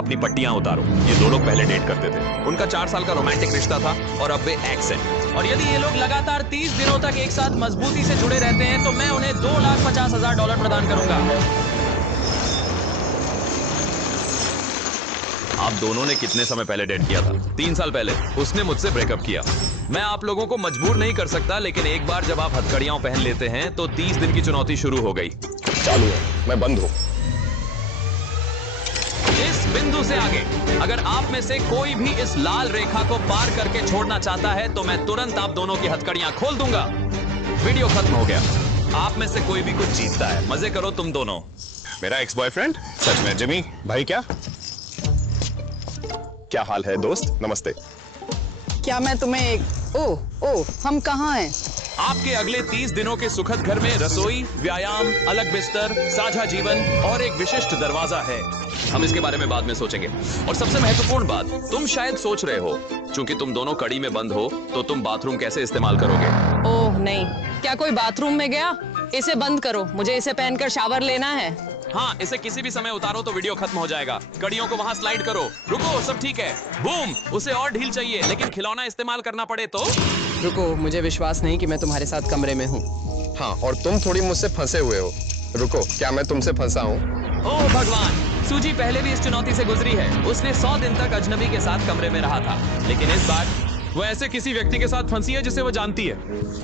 अपनी पट्टियां उतारो। ये दो लोग पहले डेट करते थे, उनका 4 साल का रोमांटिक रिश्ता था और अब वे एक्स हैं। और यदि ये लोग लगातार 30 दिनों तक एक साथ मजबूती से जुड़े रहते हैं तो मैं उन्हें $2,50,000 प्रदान करूंगा। आप दोनों ने कितने समय पहले डेट किया था? 3 साल पहले। उसने मुझसे ब्रेकअप किया। मैं आप लोगों को मजबूर नहीं कर सकता, लेकिन एक बार जब आप हथकड़ियां पहन लेते हैं तो 30 दिन की चुनौती शुरू हो गई। चालू है, मैं बंद हूं। इस बिंदु से आगे अगर आप में से कोई भी इस लाल रेखा को पार करके छोड़ना चाहता है तो मैं तुरंत आप दोनों की हथकड़ियां खोल दूंगा। वीडियो खत्म हो गया। आप में से कोई भी कुछ जीतता है। मजे करो तुम दोनों। मेरा एक्स बॉयफ्रेंड? सच में जिमी भाई? क्या हाल है दोस्त? नमस्ते। क्या मैं तुम्हें एक ओह हम कहाँ हैं? आपके अगले 30 दिनों के सुखद घर में रसोई, व्यायाम, अलग बिस्तर, साझा जीवन और एक विशिष्ट दरवाजा है। हम इसके बारे में बाद में सोचेंगे। और सबसे महत्वपूर्ण बात, तुम शायद सोच रहे हो, चूंकि तुम दोनों कड़ी में बंद हो तो तुम बाथरूम कैसे इस्तेमाल करोगे? ओह नहीं, क्या कोई बाथरूम में गया? इसे बंद करो, मुझे इसे पहनकर शावर लेना है। हाँ, इसे किसी भी समय उतारो तो वीडियो खत्म हो जाएगा। कड़ियों को वहाँ स्लाइड करो। रुको, सब ठीक है। बूम! उसे और ढील चाहिए, लेकिन खिलौना इस्तेमाल करना पड़े तो? रुको, मुझे विश्वास नहीं कि मैं तुम्हारे साथ कमरे में हूँ। हाँ, और तुम थोड़ी मुझसे फंसे हुए हो। रुको, क्या मैं तुमसे फंसा हूँ? ओह भगवान, सूजी पहले भी इस चुनौती से गुजरी है। उसने 100 दिन तक अजनबी के साथ कमरे में रहा था, लेकिन इस बार वो ऐसे किसी व्यक्ति के साथ फंसी है जिसे वो जानती है।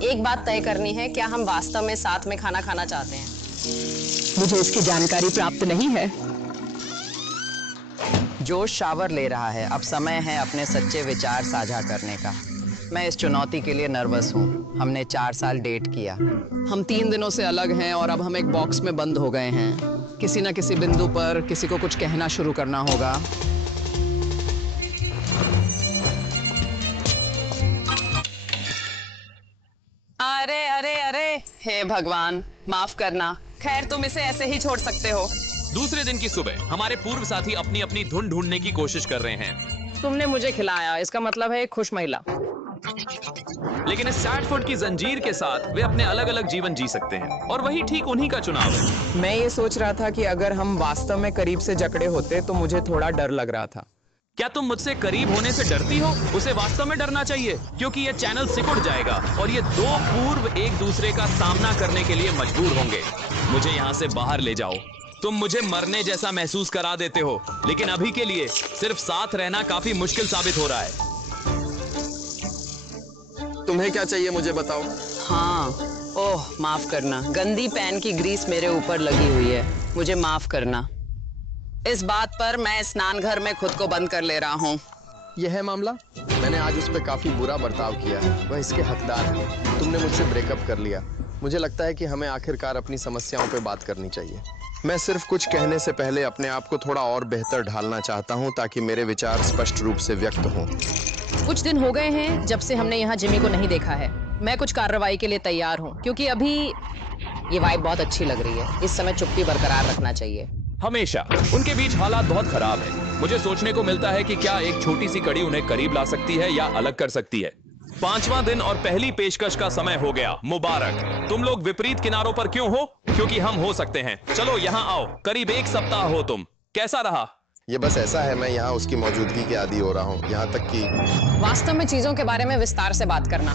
एक बात तय करनी है, क्या हम वास्तव में साथ में खाना खाना चाहते हैं? मुझे इसकी जानकारी प्राप्त नहीं है। जो शावर ले रहा है, अब समय है अपने सच्चे विचार साझा करने का। मैं इस चुनौती के लिए नर्वस हूँ। हमने 4 साल डेट किया। हम 3 दिनों से अलग हैं और अब हम एक बॉक्स में बंद हो गए हैं। किसी न किसी बिंदु पर किसी को कुछ कहना शुरू करना होगा। अरे अरे अरे, हे भगवान, माफ करना। खैर, तुम इसे ऐसे ही छोड़ सकते हो। दूसरे दिन की सुबह हमारे पूर्व साथी अपनी अपनी धुन ढूंढने की कोशिश कर रहे हैं। तुमने मुझे खिलाया, इसका मतलब है एक खुश महिला। लेकिन इस 60 फुट की जंजीर के साथ वे अपने अलग अलग जीवन जी सकते हैं, और वही ठीक उन्हीं का चुनाव है। मैं ये सोच रहा था कि अगर हम वास्तव में करीब से जकड़े होते तो मुझे थोड़ा डर लग रहा था। क्या तुम मुझसे करीब होने से डरती हो? उसे वास्तव में डरना चाहिए, क्योंकि ये चैनल सिकुड़ जाएगा और ये दो पूर्व एक दूसरे का सामना करने के लिए मजबूर होंगे। मुझे यहाँ से बाहर ले जाओ। तुम मुझे मरने जैसा महसूस करा देते हो, लेकिन अभी के लिए सिर्फ साथ रहना काफी मुश्किल साबित हो रहा है। तुम्हें क्या चाहिए मुझे बताओ। हाँ, ओह माफ करना, गंदी पैन की ग्रीस मेरे ऊपर लगी हुई है। मुझे माफ करना। इस बात पर मैं स्नान घर में खुद को बंद कर ले रहा हूँ। यह है मामला। मैंने आज उस पर काफी बुरा बर्ताव किया है। वह इसके हकदार है। तुमने मुझसे ब्रेकअप कर लिया। मुझे लगता है कि हमें आखिरकार अपनी समस्याओं पे बात करनी चाहिए। मैं सिर्फ कुछ कहने से पहले अपने आप को थोड़ा और बेहतर ढालना चाहता हूँ, ताकि मेरे विचार स्पष्ट रूप से व्यक्त हों। कुछ दिन हो गए हैं जब से हमने यहाँ जिमी को नहीं देखा है। मैं कुछ कार्रवाई के लिए तैयार हूँ, क्योंकि अभी ये वाइब बहुत अच्छी लग रही है। इस समय चुप्पी बरकरार रखना चाहिए। हमेशा उनके बीच हालात बहुत खराब है। मुझे सोचने को मिलता है कि क्या एक छोटी सी कड़ी उन्हें करीब ला सकती है या अलग कर सकती है। 5वां दिन और पहली पेशकश का समय हो गया। मुबारक। तुम लोग विपरीत किनारों पर क्यों हो? क्योंकि हम हो सकते हैं। चलो यहाँ आओ। करीब 1 सप्ताह हो तुम। कैसा रहा? ये बस ऐसा है, मैं यहाँ उसकी मौजूदगी के आदी हो रहा हूँ, यहाँ तक कि वास्तव में चीजों के बारे में विस्तार से बात करना।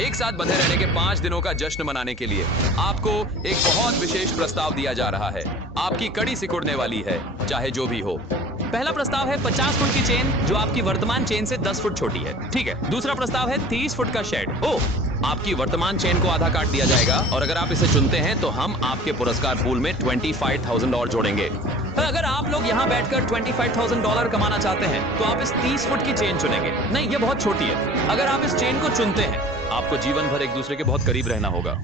एक साथ बंधे रहने के 5 दिनों का जश्न मनाने के लिए आपको एक बहुत विशेष प्रस्ताव दिया जा रहा है। आपकी कड़ी सिकुड़ने वाली है, चाहे जो भी हो। पहला प्रस्ताव है 50 फुट की चेन, जो आपकी वर्तमान चेन से 10 फुट छोटी है। ठीक है। दूसरा प्रस्ताव है 30 फुट का शेड। ओह, आपकी वर्तमान चेन को आधा काट दिया जाएगा, और अगर आप इसे चुनते हैं तो हम आपके पुरस्कार पूल में $25,000 और जोड़ेंगे। अगर आप लोग यहाँ बैठकर $25,000 कमाना चाहते हैं तो आप इस 30 फुट की चेन चुनेंगे। नहीं, ये बहुत छोटी है। अगर आप इस चेन को चुनते हैं, आपको जीवन भर एक दूसरे के बहुत करीब रहना होगा।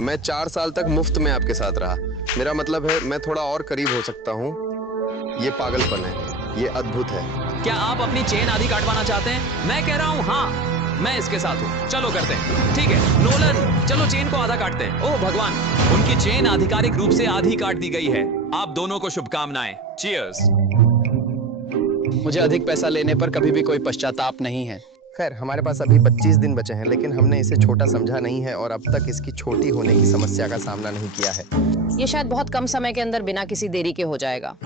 मैं 4 साल तक मुफ्त में आपके साथ रहा। मेरा मतलब है मैं थोड़ा और करीब हो सकता हूँ। ये पागलपन है। ये अद्भुत है। क्या आप अपनी चेन आधी काटवाना चाहते हैं? मैं कह रहा हूँ हाँ, मैं इसके साथ हूँ। चलो करते हैं। ठीक है नोलन, चलो चेन को आधा काटते हैं। ओह भगवान, उनकी चेन आधिकारिक रूप से आधी काट दी गई है। आप दोनों को शुभकामनाएं। चीयर्स। मुझे अधिक पैसा लेने पर कभी भी कोई पश्चाताप नहीं है। खैर, हमारे पास अभी 25 दिन बचे हैं, लेकिन हमने इसे छोटा समझा नहीं है और अब तक इसकी छोटी होने की समस्या का सामना नहीं किया है। ये शायद बहुत कम समय के अंदर बिना किसी देरी के हो जाएगा।